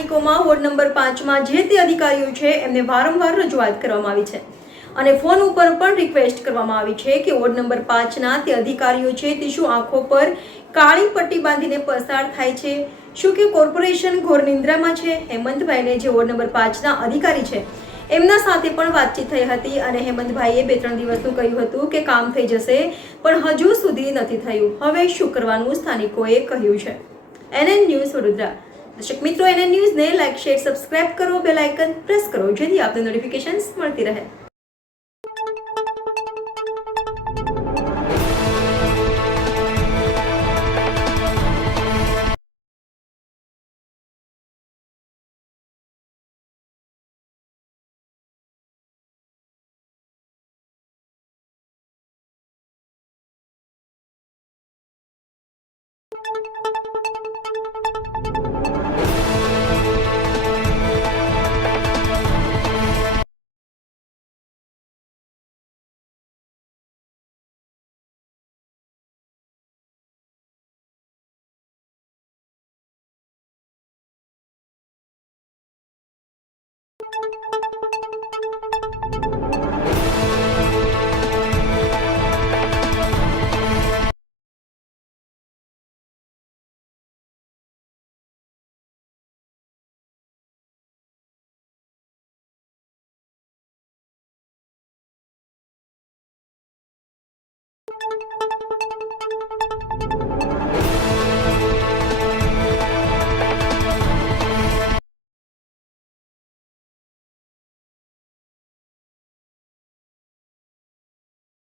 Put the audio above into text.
સ્થાનિકોમાં ward number 5માં જે તે અધિકારીઓ છે એમને વારંવાર રજૂઆત કરવામાં આવી છે અને ફોન ઉપર પણ રિક્વેસ્ટ કરવામાં આવી છે કે વોર્ડ નંબર 5ના તે અધિકારીઓ છે તે શું આંખો પર કાળી પટ્ટી બાંધીને પસાર થાય છે? શું કે કોર્પોરેશન ઘોર નિંદ્રામાં છે? હેમંતભાઈને જે વોર્ડ નંબર 5ના અધિકારી છે એમના સાથે પણ વાતચીત થઈ હતી અને હેમંતભાઈએ 2-3 દિવસનું કહ્યું હતું કે કામ થઈ જશે, પણ હજુ સુધી નથી થયું. હવે શું કરવાનું સ્થાનિકોએ કહ્યું છે. NN news Vadodara. દર્શક મિત્રો, NN ન્યૂઝને લાઈક, શેર, સબસ્ક્રાઇબ કરો, બેલ આઇકન પ્રેસ કરો જેથી આપને નોટિફિકેશન્સ મળતી રહે.